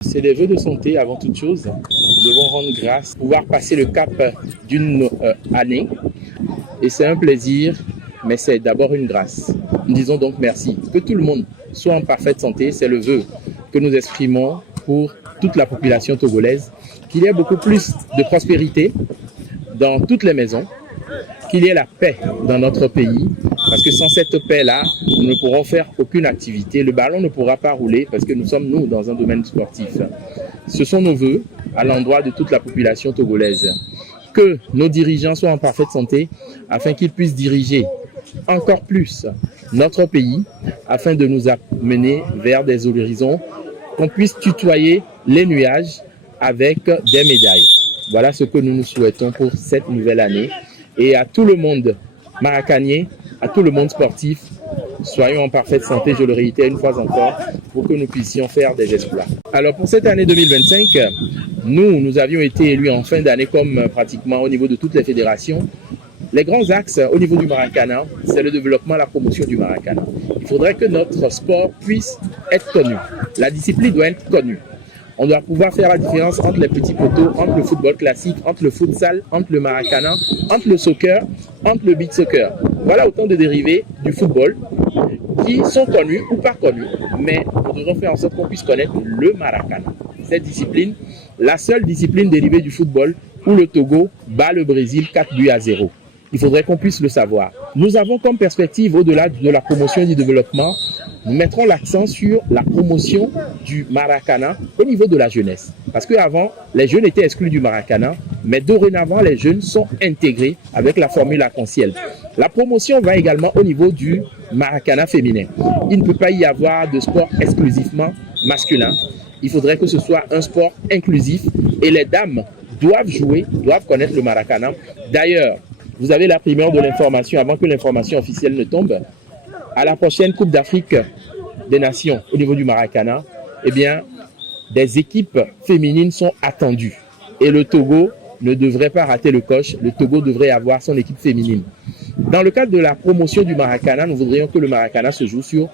C'est des vœux de santé avant toute chose. Nous devons rendre grâce, pouvoir passer le cap d'une année. Et c'est un plaisir, mais c'est d'abord une grâce. Nous disons donc merci. Que tout le monde soit en parfaite santé, c'est le vœu que nous exprimons pour toute la population togolaise. Qu'il y ait beaucoup plus de prospérité dans toutes les maisons, qu'il y ait la paix dans notre pays, parce que sans cette paix-là, nous ne pourrons faire aucune activité. Le ballon ne pourra pas rouler parce que nous sommes, nous, dans un domaine sportif. Ce sont nos vœux à l'endroit de toute la population togolaise. Que nos dirigeants soient en parfaite santé afin qu'ils puissent diriger encore plus notre pays, afin de nous amener vers des horizons, qu'on puisse tutoyer les nuages avec des médailles. Voilà ce que nous nous souhaitons pour cette nouvelle année. Et à tout le monde maracanien, à tout le monde sportif, soyons en parfaite santé, je le réitère une fois encore, pour que nous puissions faire des exploits. Alors pour cette année 2025, nous avions été élus en fin d'année comme pratiquement au niveau de toutes les fédérations. Les grands axes au niveau du Maracana, c'est le développement, la promotion du Maracana. Il faudrait que notre sport puisse être connu. La discipline doit être connue. On doit pouvoir faire la différence entre les petits poteaux, entre le football classique, entre le futsal, entre le maracana, entre le soccer, entre le beach soccer. Voilà autant de dérivés du football qui sont connus ou pas connus, mais nous devons faire en sorte qu'on puisse connaître le maracana. Cette discipline, la seule discipline dérivée du football où le Togo bat le Brésil 4-0. Il faudrait qu'on puisse le savoir. Nous avons comme perspective, au-delà de la promotion et du développement, nous mettrons l'accent sur la promotion du Maracana au niveau de la jeunesse. Parce qu'avant, les jeunes étaient exclus du Maracana, mais dorénavant, les jeunes sont intégrés avec la formule arc-en-ciel. La promotion va également au niveau du Maracana féminin. Il ne peut pas y avoir de sport exclusivement masculin. Il faudrait que ce soit un sport inclusif et les dames doivent jouer, doivent connaître le Maracana. D'ailleurs, vous avez la primeur de l'information avant que l'information officielle ne tombe. À la prochaine Coupe d'Afrique des Nations au niveau du Maracana, eh bien, des équipes féminines sont attendues. Et le Togo ne devrait pas rater le coche. Le Togo devrait avoir son équipe féminine. Dans le cadre de la promotion du Maracana, nous voudrions que le Maracana se joue sur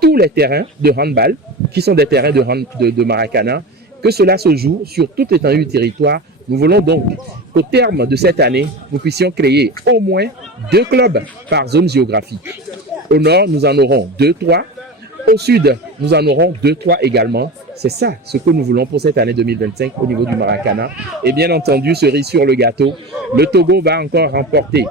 tous les terrains de handball, qui sont des terrains de Maracana, que cela se joue sur toute l'étendue du territoire. Nous voulons donc qu'au terme de cette année, nous puissions créer au moins 2 clubs par zone géographique. Au nord, nous en aurons 2-3. Au sud, nous en aurons 2-3 également. C'est ça ce que nous voulons pour cette année 2025 au niveau du Maracana. Et bien entendu, cerise sur le gâteau, le Togo va encore remporter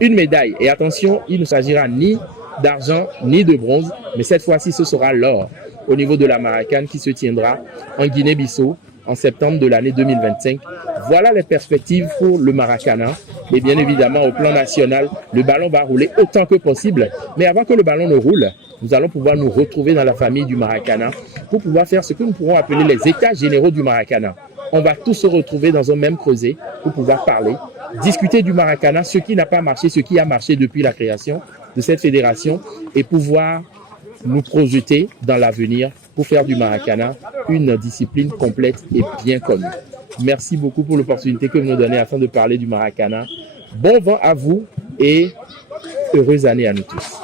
une médaille. Et attention, il ne s'agira ni d'argent ni de bronze, mais cette fois-ci, ce sera l'or au niveau de la Maracane qui se tiendra en Guinée-Bissau en septembre de l'année 2025. Voilà les perspectives pour le Maracana. Et bien évidemment, au plan national, le ballon va rouler autant que possible. Mais avant que le ballon ne roule, nous allons pouvoir nous retrouver dans la famille du Maracana pour pouvoir faire ce que nous pourrons appeler les états généraux du Maracana. On va tous se retrouver dans un même creuset pour pouvoir parler, discuter du Maracana, ce qui n'a pas marché, ce qui a marché depuis la création de cette fédération et pouvoir nous projeter dans l'avenir pour faire du Maracana une discipline complète et bien connue. Merci beaucoup pour l'opportunité que vous nous donnez afin de parler du Maracana. Bon vent à vous et heureuse année à nous tous.